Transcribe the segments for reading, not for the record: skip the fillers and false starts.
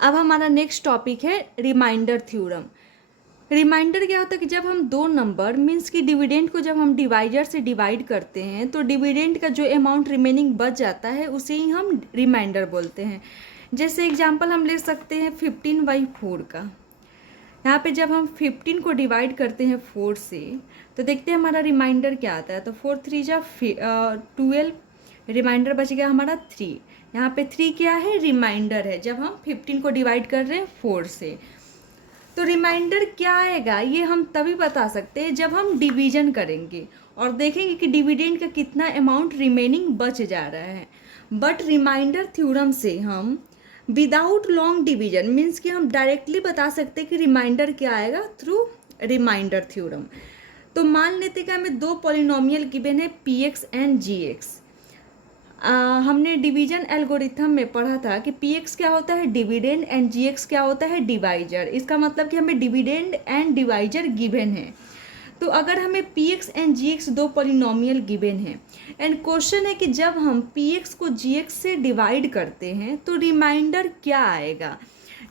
अब हमारा next topic है रिमाइंडर थ्योरम। रिमाइंडर क्या होता है कि जब हम दो नंबर मीन्स कि डिविडेंड को जब हम डिवाइजर से डिवाइड करते हैं तो डिविडेंड का जो अमाउंट रिमेनिंग बच जाता है उसे ही हम रिमाइंडर बोलते हैं। जैसे एग्जांपल हम ले सकते हैं 15/4 का। यहाँ पे जब हम 15 को डिवाइड करते हैं 4 से तो देखते हैं हमारा रिमाइंडर क्या आता है। तो 4 3 जा 12, रिमाइंडर बच गया हमारा 3। यहाँ पे 3 क्या है, रिमाइंडर है जब हम 15 को डिवाइड कर रहे हैं 4 से। तो रिमाइंडर क्या आएगा ये हम तभी बता सकते हैं जब हम डिवीजन करेंगे और देखेंगे कि डिविडेंड का कितना अमाउंट रिमेनिंग बच जा रहा है। बट रिमाइंडर थ्योरम से हम विदाउट लॉन्ग डिवीजन मीन्स कि हम डायरेक्टली बता सकते हैं कि रिमाइंडर क्या आएगा थ्रू रिमाइंडर थ्योरम। तो मान लेते कि हमें दो पॉलिनोमियल गिवन है px एंड gx। हमने डिवीजन एल्गोरिथम में पढ़ा था कि px क्या होता है डिविडेंड एंड gx क्या होता है डिवाइजर। इसका मतलब कि हमें डिविडेंड एंड डिवाइजर गिवन है। तो अगर हमें px एंड gx दो पॉलिनोमियल गिवन है एंड क्वेश्चन है कि जब हम px को gx से डिवाइड करते हैं तो रिमाइंडर क्या आएगा।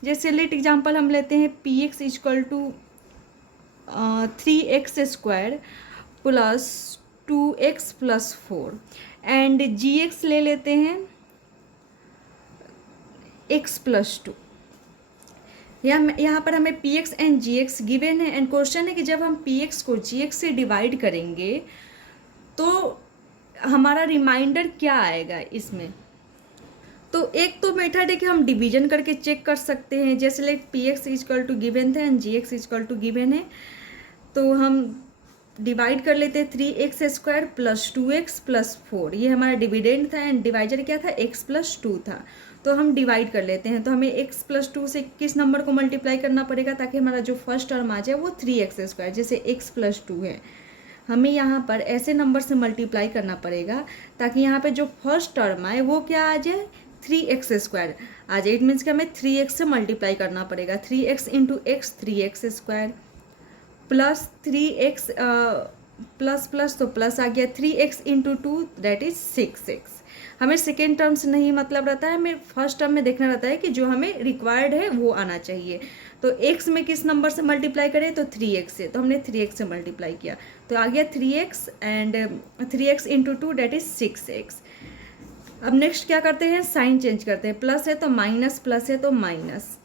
जैसे लेट एग्जांपल हम लेते हैं px equal to 3x² plus 2x plus 4 and gx ले लेते हैं x प्लस 2। यहाँ पर हमें px एंड gx गिवन है एंड क्वेश्चन है कि जब हम px को gx से डिवाइड करेंगे तो हमारा रिमाइंडर क्या आएगा इसमें। तो एक तो मेथड है कि हम डिवीजन करके चेक कर सकते हैं। जैसे let px equal to given था and gx equal to given है तो हम डिवाइड कर लेते हैं 3x² प्लस 2x प्लस 4। ये हमारा डिविडेंड था एंड डिवाइजर क्या था x प्लस 2 था। तो हम डिवाइड कर लेते हैं तो हमें x प्लस 2 से किस नंबर को मल्टीप्लाई करना पड़ेगा ताकि हमारा जो फर्स्ट टर्म आ जाए वो 3x²। जैसे x प्लस 2 है हमें यहाँ पर ऐसे नंबर से मल्टीप्लाई करना पड़ेगा ताकि यहाँ पे जो फर्स्ट टर्म आए वो क्या आ जाए 3x² आ जाए। इट मीन्स कि हमें 3x से मल्टीप्लाई करना पड़ेगा। 3x into x 3x² plus 3x plus plus तो प्लस आ गया 3x into 2 that is 6x। हमें सेकेंड टर्म से नहीं मतलब रहता है, हमें फर्स्ट टर्म में देखना रहता है कि जो हमें रिक्वायर्ड है वो आना चाहिए। तो x में किस नंबर से मल्टीप्लाई करें तो 3x से, तो हमने 3x से मल्टीप्लाई किया तो आ गया 3x and 3x into 2 that is 6x। अब नेक्स्ट क्या करते हैं, साइन चेंज करते हैं। प्लस है तो माइनस, प्लस है तो माइनस।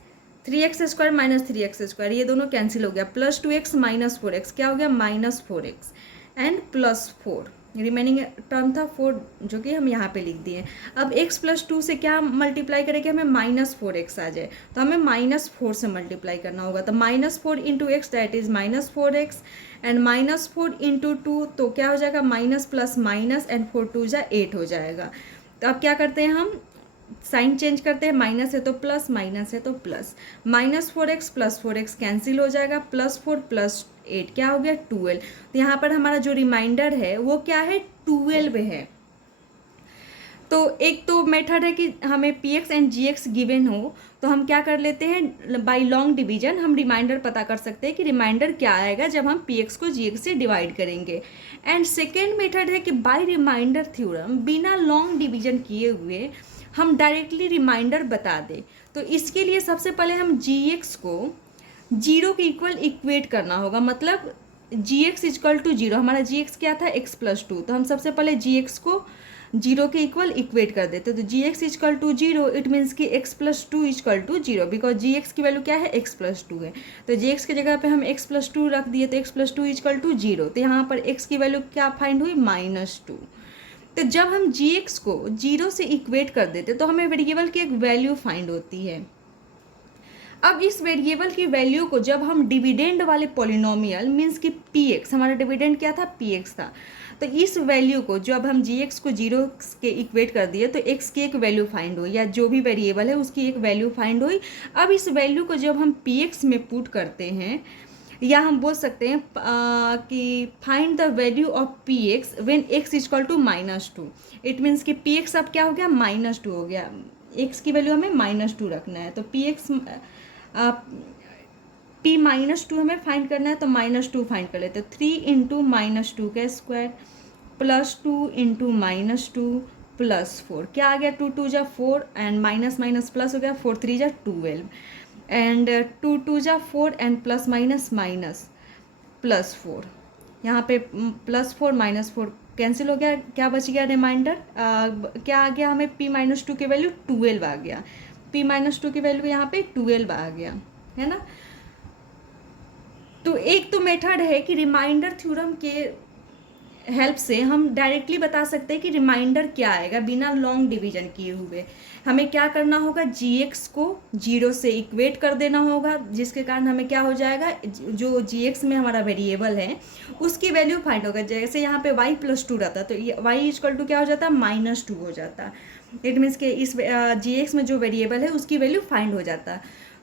3x² माइनस 3x², ये दोनों कैंसिल हो गया। प्लस 2x माइनस 4x क्या हो गया minus 4x and plus 4। Remaining term था 4 जो कि हम यहाँ पे लिख दिए। अब x प्लस 2 से क्या मल्टीप्लाई करेंगे, हमें माइनस 4x आ जाए तो हमें माइनस 4 से मल्टीप्लाई करना होगा। तो minus 4 into x that is minus 4x and minus 4 into 2 तो क्या हो जाएगा माइनस प्लस माइनस एंड 4 2 जा 8 हो जाएगा। तो अब क्या करते हैं हम साइन चेंज करते हैं। माइनस है तो प्लस, माइनस है तो plus. Minus 4x plus 4x cancel हो जाएगा। प्लस 4 प्लस 8 क्या हो गया 12। तो यहाँ पर हमारा जो रिमाइंडर है वो क्या है 12 है। तो एक तो मेथड है कि हमें px एंड gx गिवन हो तो हम क्या कर लेते हैं बाय लॉन्ग डिवीजन हम रिमाइंडर पता कर सकते हैं कि रिमाइंडर क्या आएगा जब हम px को gx से डिवाइड करेंगे। एंड सेकेंड मेथड है कि बाय रिमाइंडर थ्योरम बिना लॉन्ग डिवीजन किए हुए हम डायरेक्टली रिमाइंडर बता दें। तो इसके लिए सबसे पहले हम gx को 0 के इक्वल इक्वेट करना होगा। मतलब gx इक्वल टू 0, हमारा gx क्या था x प्लस 2, तो हम सबसे पहले gx को 0 के इक्वल इक्वेट कर देते। तो gx equal to 0 it means कि x plus 2 equal to 0 because gx की वैल्यू क्या है x प्लस 2 है। तो gx की जगह पे हम x प्लस 2 रख दिए तो x प्लस 2 इक्वल टू 0। तो यहाँ पर x की वैल्यू क्या फाइंड हुई -2। तो जब हम gx को 0 से इक्वेट कर देते तो हमें वेरिएबल की एक वैल्यू फाइंड होती है। अब इस वेरिएबल की वैल्यू को जब हम डिविडेंड वाले पॉलिनोमियल मीन्स कि px, हमारा डिविडेंड क्या था px था, तो इस वैल्यू को जब हम gx को 0 के इक्वेट कर दिए तो x की एक वैल्यू फाइंड हुई या जो भी वेरिएबल है उसकी एक वैल्यू फाइंड हुई। अब इस वैल्यू को जब हम px में पुट करते हैं या हम बोल सकते हैं कि find the value of px when x equal to -2। It means कि px अब क्या हो गया -2 हो गया। x की वैल्यू हमें -2 रखना है तो px p -2 हमें फाइंड करना है तो -2 फाइंड कर लेते हैं। 3 इंटू -2 का स्क्वायर प्लस 2 इंटू -2 +4, क्या आ गया, 2 × 2 = 4 एंड माइनस माइनस प्लस हो गया, 4 × 3 = 12 and 2 × 2 = 4 and plus minus minus +4, यहाँ पे +4 -4 कैंसिल हो गया, क्या बच गया रिमाइंडर, क्या आ गया हमें, p-2 की वैल्यू 12 आ गया, p-2 की वैल्यू यहाँ पे 12 आ गया, है ना। तो एक तो मेथड है कि रिमाइंडर थ्योरम के हेल्प से हम डायरेक्टली बता सकते हैं कि रिमाइंडर क्या आएगा बिना लॉन्ग डिवीजन किए हुए। हमें क्या करना होगा, gx को 0 से इक्वेट कर देना होगा, जिसके कारण हमें क्या हो जाएगा, जो gx में हमारा वेरिएबल है उसकी वैल्यू फाइंड होगा। जैसे यहाँ पे y + 2 रहता तो ये y = क्या हो जाता, -2 हो जाता। इट मीन्स के इस gx में जो वेरिएबल है उसकी वैल्यू फाइंड हो जाता।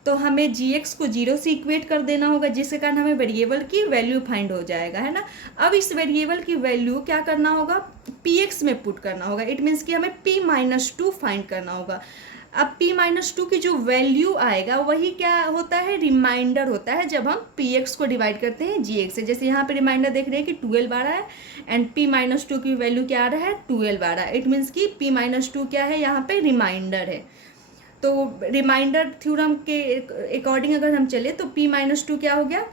तो हमें gx को 0 से इक्वेट कर देना होगा, जिसके कारण हमें वेरिएबल की वैल्यू फाइंड हो जाएगा, है ना। अब इस वेरिएबल की वैल्यू क्या करना होगा, px में पुट करना होगा। इट मीन्स कि हमें p-2 फाइंड करना होगा। अब p-2 की जो वैल्यू आएगा वही क्या होता है, रिमाइंडर होता है जब हम px को डिवाइड करते हैं gx से। जैसे यहाँ पे रिमाइंडर देख रहे हैं कि 12 आ रहा है एंड p-2 की वैल्यू क्या आ रहा है, 12 आ रहा है। इट मीन्स कि p-2 क्या है, यहाँ पे रिमाइंडर है। तो रिमाइंडर थ्योरम के अकॉर्डिंग अगर हम चले तो p-2 क्या हो गया,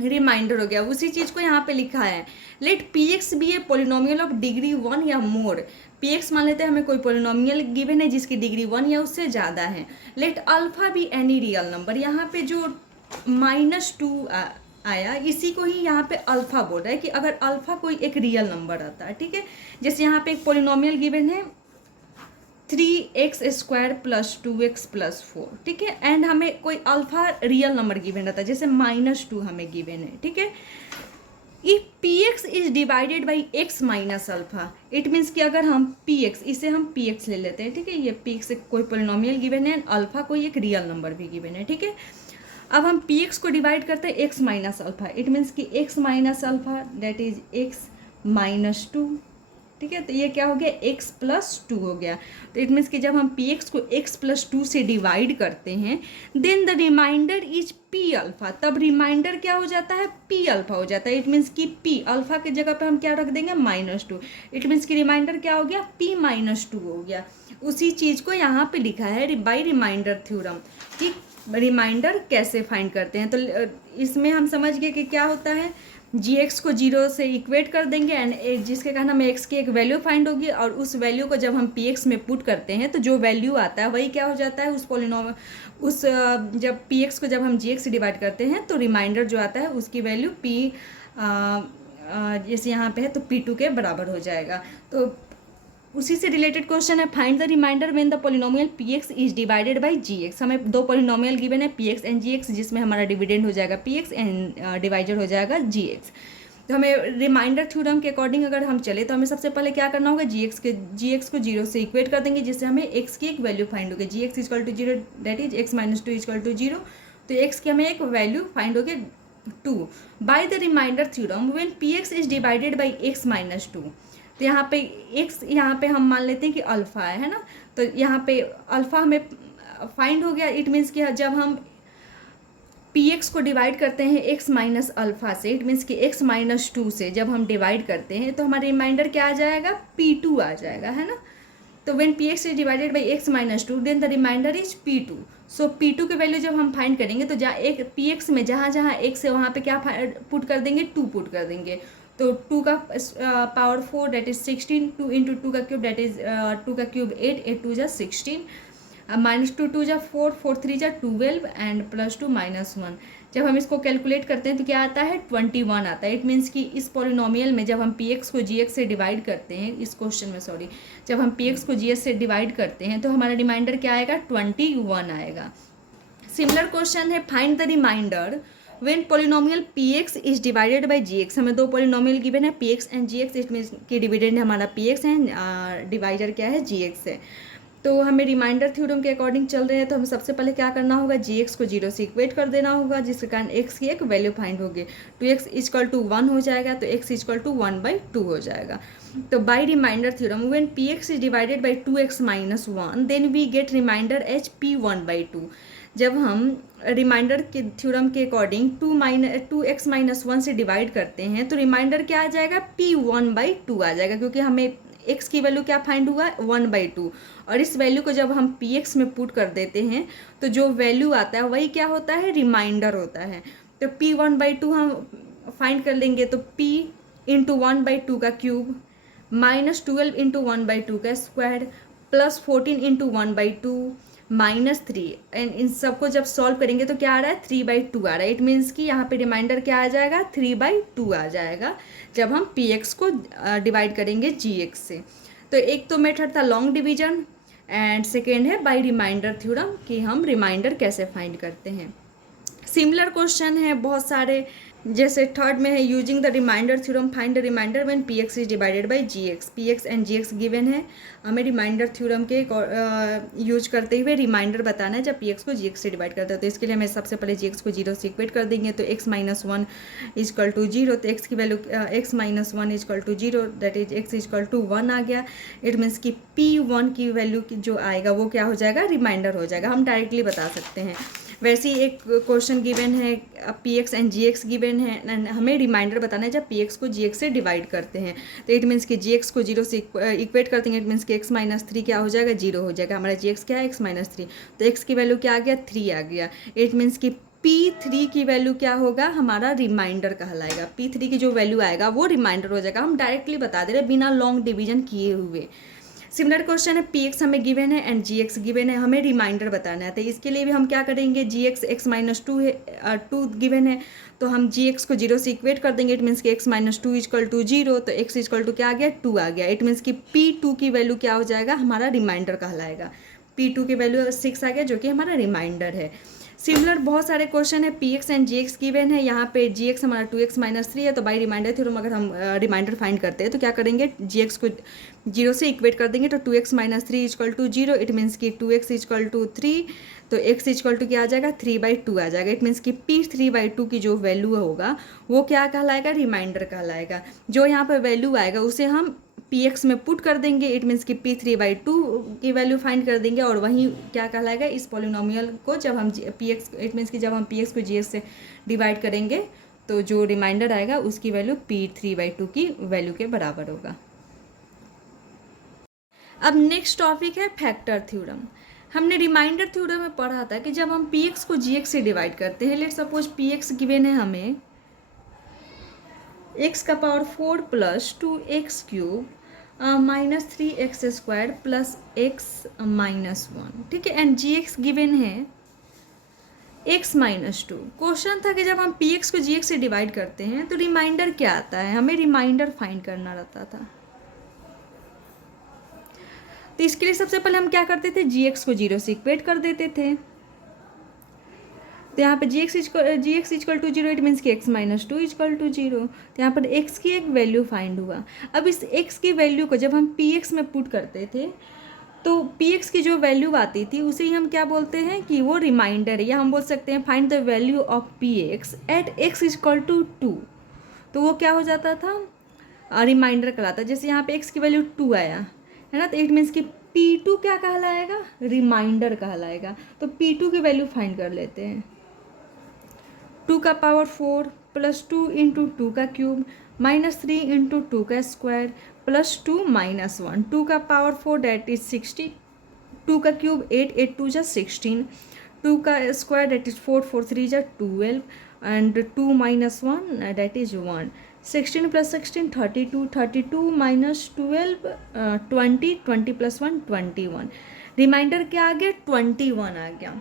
रिमाइंडर हो गया। उसी चीज़ को यहाँ पे लिखा है, let px be a polynomial of degree 1 या मोर। px मान लेते हैं हमें कोई पोलिनोमियल गिवन है जिसकी डिग्री 1 या उससे ज़्यादा है। Let alpha be any real number, यहाँ पे जो -2 आया इसी को ही यहाँ पे अल्फा बोल रहा है कि अगर अल्फा कोई एक रियल नंबर आता है, ठीक है। जैसे यहाँ पे एक पोलिनोमियल गिवन है 3x² + 2x + 4, ठीक है, एंड हमें कोई अल्फा रियल नंबर गिवन रहता है, जैसे -2 हमें गिवन है, ठीक है। If px is divided by x minus alpha, it means कि अगर हम px, इसे हम px ले लेते हैं, ठीक है, ये px एक कोई पोलिनोमियल गिवन है, अल्फा कोई एक रियल नंबर भी गिवन है, ठीक है। अब हम px को डिवाइड करते हैं x minus alpha, it means कि x minus alpha that is x -2, ठीक है। तो ये क्या हो गया, x + 2 हो गया। तो इट मीन्स कि जब हम px को x + 2 से डिवाइड करते हैं then the remainder is p अल्फा, तब रिमाइंडर क्या हो जाता है, p अल्फा हो जाता है। इट मीन्स कि p अल्फा की जगह पे हम क्या रख देंगे, -2। इट मीन्स कि रिमाइंडर क्या हो गया, p-2 हो गया। उसी चीज़ को यहाँ पे लिखा है बाई रिमाइंडर थ्योरम कि रिमाइंडर कैसे फाइंड करते हैं। तो इसमें हम समझ गए कि क्या होता है, gx को 0 से इक्वेट कर देंगे एंड जिसके कारण हमें x की एक वैल्यू फाइंड होगी, और उस वैल्यू को जब हम px में पुट करते हैं तो जो वैल्यू आता है वही क्या हो जाता है, उस पोलिनोमियल उस जब px को जब हम gx से डिवाइड करते हैं तो रिमाइंडर जो आता है उसकी वैल्यू p जैसे यहाँ पे है तो p2 के बराबर हो जाएगा। तो उसी से रिलेटेड क्वेश्चन है, find the remainder when the polynomial px is divided by gx। हमें दो पोलिनोमियल गिवन है px एंड gx, जिसमें हमारा डिविडेंड हो जाएगा px एंड डिवाइजर हो जाएगा gx। तो हमें रिमाइंडर थ्योरम के अकॉर्डिंग अगर हम चले तो हमें सबसे पहले क्या करना होगा, gx को 0 से इक्वेट कर देंगे, जिससे हमें x की एक वैल्यू फाइंड होगी। gx = 0 that is x - 2 = 0। तो x की हमें एक वैल्यू फाइंड होगी 2 by the remainder theorem when px is divided by x - 2। तो यहाँ पे x यहाँ पे हम मान लेते हैं कि अल्फ़ा है ना। तो यहाँ पे अल्फ़ा हमें फाइंड हो गया। इट मीन्स कि जब हम px को डिवाइड करते हैं x माइनस अल्फ़ा से, इट मीन्स कि x - 2 से जब हम डिवाइड करते हैं तो हमारा रिमाइंडर क्या आ जाएगा, p2 आ जाएगा, है ना। तो when px is divided by x - 2 then the remainder is p2। So p2 की वैल्यू जब हम फाइंड करेंगे तो जहाँ एक px में जहाँ जहाँ x है वहाँ पे क्या पुट कर देंगे, 2 पुट कर देंगे। तो 2 का पावर 4 दैट इज 16, 2 × 2 का क्यूब दैट इज 2 का क्यूब 8, 8 × 2 = 16, -2 2 = 4, 4 3 = 12 एंड +2 -1। जब हम इसको कैलकुलेट करते हैं तो क्या आता है, 21 आता है। इट मीन्स कि इस पोलिनोमियल में जब हम px को gx से डिवाइड करते हैं, इस क्वेश्चन में सॉरी, जब हम px को gx से डिवाइड करते हैं तो हमारा रिमाइंडर क्या आएगा, 21 आएगा। सिमिलर क्वेश्चन है, find the remainder when polynomial px is divided by gx। हमें दो पोलिनोमियल गिवन है px and gx, it means कि डिविडेंड हमारा px है, डिवाइजर क्या है, gx है। तो हमें रिमाइंडर थ्योरम के अकॉर्डिंग चल रहे हैं तो हमें सबसे पहले क्या करना होगा, gx को 0 से इक्वेट कर देना होगा, जिसके कारण x की एक वैल्यू फाइंड होगी। 2x = 1 हो जाएगा, तो x = 1/2 हो जाएगा। तो by remainder theorem when px is divided by 2x - 1 then we get remainder as p1/2। जब हम रिमाइंडर के थ्योरम के अकॉर्डिंग 2x - 1 से डिवाइड करते हैं तो रिमाइंडर क्या आ जाएगा, p1/2 आ जाएगा, क्योंकि हमें एक्स की वैल्यू क्या फाइंड हुआ है 1/2, और इस वैल्यू को जब हम पी एक्स में पुट कर देते हैं तो जो वैल्यू आता है वही क्या होता है, रिमाइंडर होता है। तो पी 1/2 हम फाइंड कर लेंगे, तो पी इंटू 1/2 का क्यूब -12 इंटू 1/2 का square plus 14 into 1/2 -3, and in सबको जब सॉल्व करेंगे तो क्या आ रहा है 3/2 आ रहा है। इट मीन्स कि यहाँ पे रिमाइंडर क्या आ जाएगा 3/2 आ जाएगा जब हम पी एक्स को डिवाइड करेंगे जी एक्स से। तो एक तो मेथड था लॉन्ग डिवीजन एंड सेकेंड है बाय रिमाइंडर थ्योरम कि हम रिमाइंडर कैसे फाइंड करते हैं। सिमिलर क्वेश्चन है बहुत सारे, जैसे थर्ड में है using the remainder theorem find the remainder when P X is divided by G X. P X and G X given है, हमें रिमाइंडर थ्योरम के यूज करते हुए रिमाइंडर बताना है जब पी एक्स को जी एक्स से डिवाइड करते हैं। तो इसके लिए हमें सबसे पहले जी एक्स को 0 से इक्वेट कर देंगे, तो x - 1 इजकल टू 0, तो x की value x - 1 equal to 0 that is x equal to 1 आ गया। इट मीन्स कि p1 की वैल्यू जो आएगा वो क्या हो जाएगा, रिमाइंडर हो जाएगा। हम डायरेक्टली बता सकते हैं। वैसे ही एक क्वेश्चन गिवन है P X and G X given है एंड हमें रिमाइंडर बताना है जब पी एक्स को जी एक्स से डिवाइड करते हैं। तो इट मीन्स कि जी एक्स को 0 से इक्वेट करते हैं, इट मीन्स कि x - 3 क्या हो जाएगा 0 हो जाएगा। हमारा जी एक्स क्या है x - 3, तो x की वैल्यू क्या आ गया 3 आ गया। इट मीन्स कि P3 की वैल्यू क्या होगा, हमारा रिमाइंडर कहलाएगा। P3 की जो वैल्यू आएगा वो रिमाइंडर हो जाएगा। हम डायरेक्टली बता दे रहे बिना लॉन्ग डिवीजन किए हुए। सिमिलर क्वेश्चन है पी एक्स हमें गिवन है एंड जी एक्स गिवन है, हमें रिमाइंडर बताना है। तो इसके लिए भी हम क्या करेंगे, जी एक्स x - 2 है 2 गिवन है, तो हम जी एक्स को 0 से इक्वेट कर देंगे। इट मीन्स कि x - 2 इजकल टू 0, तो x इजकल टू क्या आ गया 2 आ गया। इट मीन्स कि P2 की वैल्यू क्या हो जाएगा, हमारा रिमाइंडर कहलाएगा। P2 की वैल्यू 6 आ गया जो कि हमारा रिमाइंडर है। सिमिलर बहुत सारे क्वेश्चन है P X and G X given है, यहाँ पे जी एक्स हमारा 2x - 3 है, तो बाई रिमाइंडर थ्योरम अगर हम रिमाइंडर फाइंड करते हैं तो क्या करेंगे, जी एक्स को 0 से इक्वेट कर देंगे, तो 2x - 3 is equal to 0। It means कि 2x इजकल टू 3, तो x इजकल टू क्या आ जाएगा 3/2 आ जाएगा। इट मीन्स कि p 3/2 की जो वैल्यू होगा वो क्या कहलाएगा, रिमाइंडर कहलाएगा। जो यहाँ पर वैल्यू आएगा उसे हम पी एक्स में पुट कर देंगे, इट मीन्स कि p 3/2 की वैल्यू फाइंड कर देंगे, और वहीं क्या कहलाएगा इस पॉलिनोमियल को जब हम पी एक्स, इट मीन्स कि जब हम पी एक्स को जी एक्स से डिवाइड करेंगे तो जो रिमाइंडर आएगा उसकी वैल्यू p 3/2 की वैल्यू के बराबर होगा। अब नेक्स्ट टॉपिक है फैक्टर थ्योरम। हमने रिमाइंडर थ्योरम में पढ़ा था कि जब हम पी एक्स को जी एक्स से डिवाइड करते हैं, let suppose P x given है हमें x का power 4 plus 2x³ -3x² plus x -1, ठीक है, एंड जी एक्स गिवन है x - 2। क्वेश्चन था कि जब हम पी एक्स को जी एक्स से डिवाइड करते हैं तो रिमाइंडर क्या आता है, हमें रिमाइंडर फाइंड करना रहता था। तो इसके लिए सबसे पहले हम क्या करते थे, जी एक्स को 0 से इक्वेट कर देते थे। तो यहाँ पे G x equal to 0, it means कि x - 2 इजकल टू 0। तो यहाँ पर x की एक वैल्यू फाइंड हुआ। अब इस x की वैल्यू को जब हम पी एक्स में पुट करते थे तो पी एक्स की जो वैल्यू आती थी उसे ही हम क्या बोलते हैं कि वो रिमाइंडर है, या हम बोल सकते हैं find the value of P X at x equal to 2। तो वो क्या हो जाता था, रिमाइंडर कहलाता। जैसे यहाँ पे x की वैल्यू 2 आया है ना, तो इट मीन्स कि P2 क्या कहलाएगा, रिमाइंडर कहलाएगा। तो P2 की वैल्यू फाइंड कर लेते हैं। 2 का पावर 4 प्लस 2 इंटू 2 का क्यूब -3 इंटू 2 का स्क्वायर प्लस 2 -1। 2 का पावर 4 डैट इज 60, 2 का क्यूब 8, 8 2 जा 16, 2 का स्क्वायर डैट इज 4, 4 3 जा 12 एंड 2 -1 डैट इज 1। 16 + 16 32, 32 - 12 20, 20 + 1 21। रिमाइंडर क्या आ गया 21 आ गया।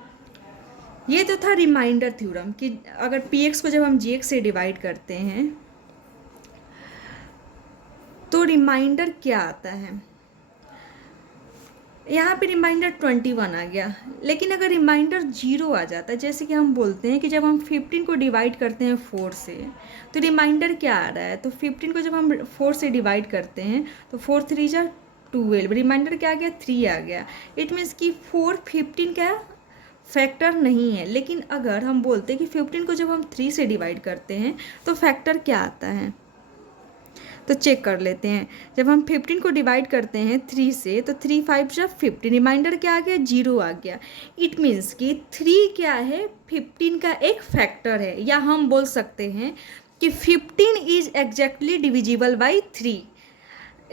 ये तो था रिमाइंडर थ्योरम कि अगर पी एक्स को जब हम जी एक्स से डिवाइड करते हैं तो रिमाइंडर क्या आता है। यहाँ पे रिमाइंडर 21 आ गया, लेकिन अगर रिमाइंडर 0 आ जाता है, जैसे कि हम बोलते हैं कि जब हम 15 को डिवाइड करते हैं 4 से तो रिमाइंडर क्या आ रहा है, तो 15 को जब हम 4 से डिवाइड करते हैं तो 4 3 जा 12, रिमाइंडर क्या आ गया 3 आ गया। इट मीन्स कि 4 15 क्या फैक्टर नहीं है। लेकिन अगर हम बोलते हैं कि 15 को जब हम 3 से डिवाइड करते हैं तो फैक्टर क्या आता है, तो चेक कर लेते हैं। जब हम 15 को डिवाइड करते हैं 3 से तो 3 5 जा 15, रिमाइंडर क्या आ गया 0 आ गया। इट मीन्स कि 3 क्या है 15 का एक फैक्टर है, या हम बोल सकते हैं कि 15 इज एग्जैक्टली डिविजिबल बाई 3।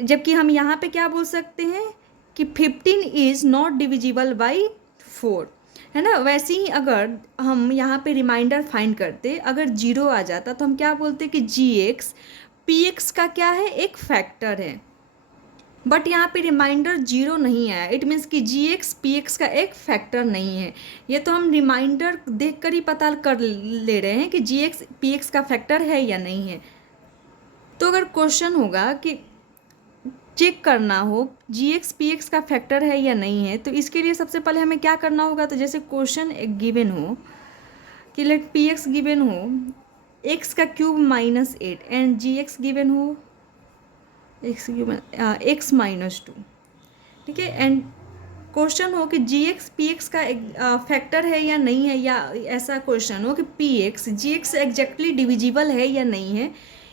जबकि हम यहाँ पे क्या बोल सकते हैं कि 15 इज़ नॉट डिविजिबल बाई 4, है ना। वैसे ही अगर हम यहाँ पे रिमाइंडर फाइंड करते, अगर 0 आ जाता तो हम क्या बोलते कि gx px का क्या है, एक फैक्टर है। बट यहाँ पे रिमाइंडर 0 नहीं आया, इट मीन्स कि gx px का एक फैक्टर नहीं है। ये तो हम रिमाइंडर देख कर ही पता कर ले रहे हैं कि gx px का फैक्टर है या नहीं है। तो अगर क्वेश्चन होगा कि चेक करना हो gx px का फैक्टर है या नहीं है, तो इसके लिए सबसे पहले हमें क्या करना होगा। तो जैसे क्वेश्चन एक गिवन हो कि लेट px गिवन हो x का क्यूब -8 एंड gx गिवन हो x -2, ठीक है। एंड क्वेश्चन हो कि gx px का फैक्टर है या नहीं है, या ऐसा क्वेश्चन हो कि px gx एग्जैक्टली डिविजिबल है या नहीं है,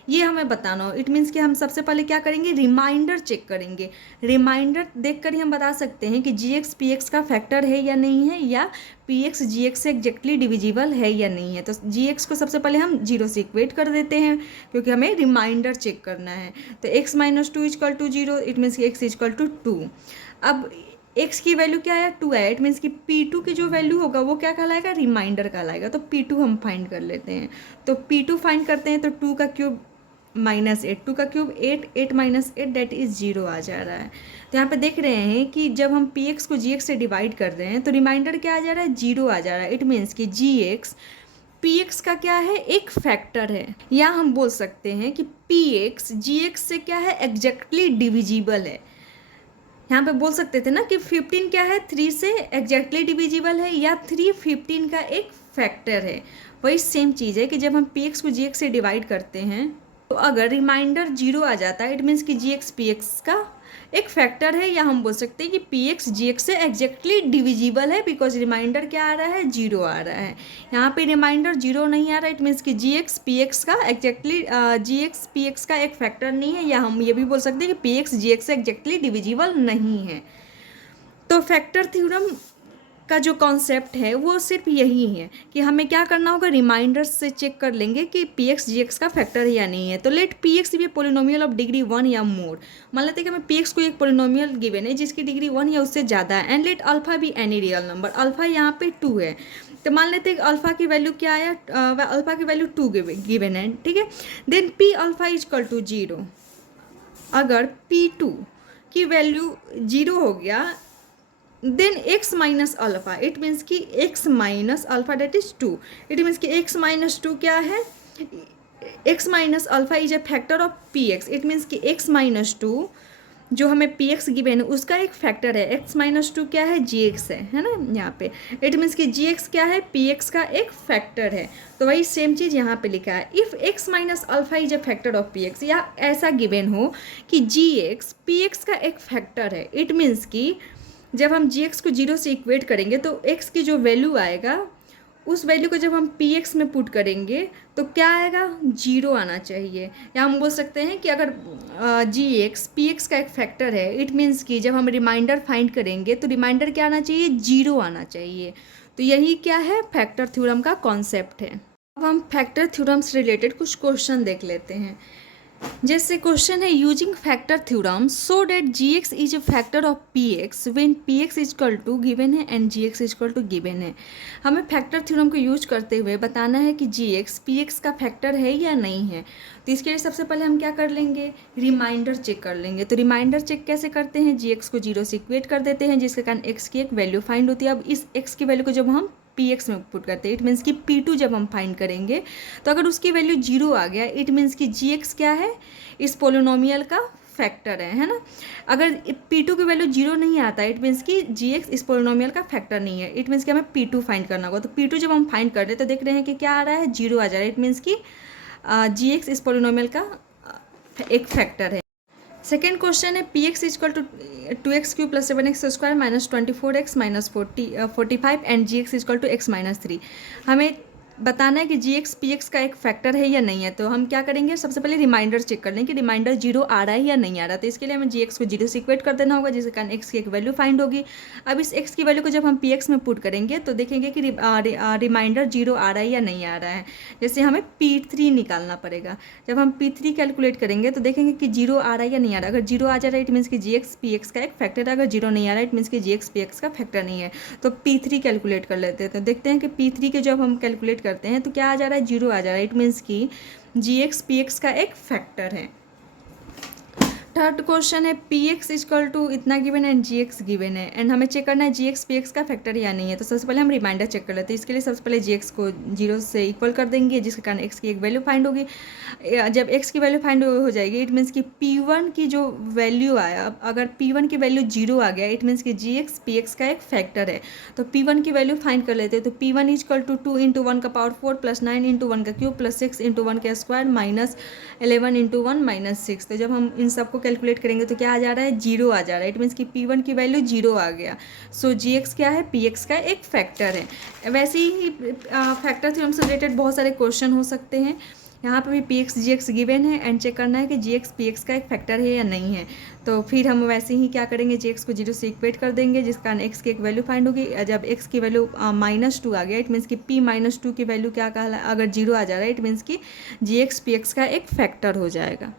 ये हमें बताना हो। इट मीन्स कि हम सबसे पहले क्या करेंगे, रिमाइंडर चेक करेंगे। रिमाइंडर देख कर ही हम बता सकते हैं कि gx px का फैक्टर है या नहीं है, या px gx से एग्जैक्टली डिविजिबल है या नहीं है। तो gx को सबसे पहले हम 0 से इक्वेट कर देते हैं, क्योंकि हमें रिमाइंडर चेक करना है। तो x -2 = 0, इट मीन्स कि x = 2। अब x की वैल्यू क्या है, 2 है। इट मीन्स कि p2 की जो वैल्यू होगा वो क्या कहलाएगा, रिमाइंडर कहलाएगा। तो p2 हम फाइंड कर लेते हैं। तो p2 फाइंड करते हैं, तो 2 का क्यूब -8, 2 का क्यूब 8, 8 - 8 दैट इज़ 0 आ जा रहा है। तो यहाँ पे देख रहे हैं कि जब हम px को gx से डिवाइड कर रहे हैं तो रिमाइंडर क्या आ जा रहा है, 0 आ जा रहा है। इट मीन्स कि gx px का क्या है, एक फैक्टर है। या हम बोल सकते हैं कि px gx से क्या है, एग्जैक्टली डिविजिबल है। यहाँ पे बोल सकते थे ना कि 15 क्या है, 3 से एग्जैक्टली डिविजिबल है, या 3 15 का एक फैक्टर है। वही सेम चीज़ है कि जब हम px को gx से डिवाइड करते हैं तो अगर रिमाइंडर 0 आ जाता है, इट मीन्स कि gx px का एक फैक्टर है, या हम बोल सकते हैं कि px gx से एग्जैक्टली डिविजिबल है, बिकॉज रिमाइंडर क्या आ रहा है, 0 आ रहा है। यहाँ पे रिमाइंडर 0 नहीं आ रहा है, इट मीन्स कि gx px का एग्जैक्टली gx px का एक फैक्टर नहीं है, या हम ये भी बोल सकते हैं कि px gx से एग्जैक्टली डिविजिबल नहीं है। तो फैक्टर थ्योरम का जो कॉन्सेप्ट है वो सिर्फ यही है कि हमें क्या करना होगा, रिमाइंडर्स से चेक कर लेंगे कि px gx का फैक्टर है या नहीं है। तो लेट px भी पोलिनोमियल ऑफ डिग्री 1 या मोर। मान लेते हैं कि हमें px को एक पोलिनोमियल गिवन है जिसकी डिग्री 1 या उससे ज़्यादा है, एंड लेट अल्फा भी एनी रियल नंबर। अल्फा यहाँ पे 2 है, तो मान लेते हैं कि अल्फा की वैल्यू क्या आया, अल्फा की वैल्यू 2 गिवन है, ठीक है। Then p alpha = 0। अगर p2 की वैल्यू 0 हो गया, then x minus alpha, it means कि x minus alpha that is 2। It means कि x -2 क्या है, x minus alpha is a factor of px। It means कि x -2 जो हमें px गिवन है उसका एक फैक्टर है। x -2 क्या है, gx है ना यहाँ पे। इट मीन्स कि gx क्या है, px का एक फैक्टर है। तो वही सेम चीज़ यहाँ पे लिखा है, if x minus alpha is a factor of px, या ऐसा गिवन हो कि gx px का एक फैक्टर है। इट मीन्स कि जब हम gx को 0 से इक्वेट करेंगे तो x की जो वैल्यू आएगा उस वैल्यू को जब हम px में पुट करेंगे तो क्या आएगा, 0 आना चाहिए। या हम बोल सकते हैं कि अगर gx px का एक फैक्टर है, इट मीन्स कि जब हम रिमाइंडर फाइंड करेंगे तो रिमाइंडर क्या आना चाहिए, 0 आना चाहिए। तो यही क्या है, फैक्टर थ्योरम का कॉन्सेप्ट है। अब हम फैक्टर थ्योरम से रिलेटेड कुछ क्वेश्चन देख लेते हैं। जैसे क्वेश्चन है, using factor theorem so that gx is a factor of px when px = given है एंड gx = गिवन है। हमें फैक्टर थ्योरम को यूज करते हुए बताना है कि gx px का फैक्टर है या नहीं है। तो इसके लिए सबसे पहले हम क्या कर लेंगे, रिमाइंडर चेक कर लेंगे। तो रिमाइंडर चेक कैसे करते हैं, gx को 0 से इक्वेट कर देते हैं, जिसके कारण x की एक वैल्यू फाइंड होती है। अब इस x की वैल्यू को जब हम px में पुट करते हैं, इट मीन्स कि p2 जब हम फाइंड करेंगे तो अगर उसकी वैल्यू 0 आ गया, इट मीन्स कि gx क्या है, इस पोलिनोमियल का फैक्टर है ना। अगर p2 की वैल्यू 0 नहीं आता, इट मीन्स कि gx इस पोलिनोमियल का फैक्टर नहीं है। इट मीन्स कि हमें p2 फाइंड करना होगा। तो p2 जब हम फाइंड कर रहे हैं तो देख रहे हैं कि क्या आ रहा है, 0 आ जा रहा है। इट मीन्स कि gx इस पोलिनोमियल का एक फैक्टर है। सेकेंड क्वेश्चन है, px = 2x³ + 7x² - 24x - 45 and gx = x - 3। हमें बताना है कि जी एक्स पी एक्स का एक फैक्टर है या नहीं है। तो हम क्या करेंगे, सबसे पहले रिमाइंडर चेक कर लें कि रिमाइंडर जीरो आ रहा है या नहीं आ रहा। तो इसके लिए हमें जी एक्स को जीरो से इक्वेट कर देना होगा, जिसके कारण एक्स की एक वैल्यू फाइंड होगी। अब इस एक्स की वैल्यू को जब हम पी एक्स में पुट करेंगे तो देखेंगे कि रिमाइंडर जीरो आ रहा है या नहीं आ रहा है। जैसे हमें पी थ्री निकालना पड़ेगा। जब हम पी थ्री कैलकुलेट करेंगे तो देखेंगे कि जीरो आ रहा है या नहीं आ रहा। अगर जीरो आ जा रहा है इट मीन्स कि जी एक्स पी एक्स का एक फैक्टर है, अगर जीरो नहीं आ रहा है इट मीन्स कि जी एक्स पी एक्स का फैक्टर नहीं है। तो पी थ्री कैलकुलेट कर लेते हैं। तो देखते हैं कि पी थ्री के जब हम कैलकुलेट करते हैं तो क्या आ जा रहा है, जीरो आ जा रहा है। इट मीन्स कि जी एक्स पी एक्स का एक फैक्टर है। थर्ड क्वेश्चन है पी एक्स इजकल टू इतना गिवन है एंड जी एक्स गिवन है एंड हमें चेक करना है जी एक्स पी एक्स का फैक्टर या नहीं है। तो सबसे पहले हम रिमाइंडर चेक कर लेते हैं। इसके लिए सबसे पहले जी एक्स को जीरो से इक्वल कर देंगे, जिसके कारण एक्स की एक वैल्यू फाइंड होगी। जब एक्स की वैल्यू फाइंड हो जाएगी इट मीन्स कि पी वन की जो वैल्यू आया, अब अगर पी वन की वैल्यू जीरो आ गया इट मीन्स कि जी एक्स पी एक्स का एक फैक्टर है। तो पी वन की वैल्यू फाइंड कर लेते हैं। तो P one equal to two into one का power four plus nine into one का cube plus six into one का square minus 11 into one minus six. तो जब हम इन सबको कैलकुलेट करेंगे तो क्या आ जा रहा है, जीरो आ जा रहा है। इट मीन्स कि पी वन की वैल्यू जीरो आ गया। सो जी एक्स क्या है, पी एक्स का एक फैक्टर है। वैसे ही फैक्टर थ्योरम से रिलेटेड बहुत सारे क्वेश्चन हो सकते हैं। यहाँ पे भी पी एक्स जी एक्स गिवन है एंड चेक करना है कि जी एक्स पी एक्स का एक फैक्टर है या नहीं है। तो फिर हम वैसे ही क्या करेंगे, जी एक्स को जीरो से इक्वेट कर देंगे, जिस कारण एक्स की एक वैल्यू फाइंड होगी। जब एक्स की वैल्यू माइनस टू आ गया इट मीन्स कि पी माइनस टू की वैल्यू क्या कहला, अगर जीरो आ जा रहा है इट मीन्स कि जी एक्स पी एक्स का एक फैक्टर हो जाएगा।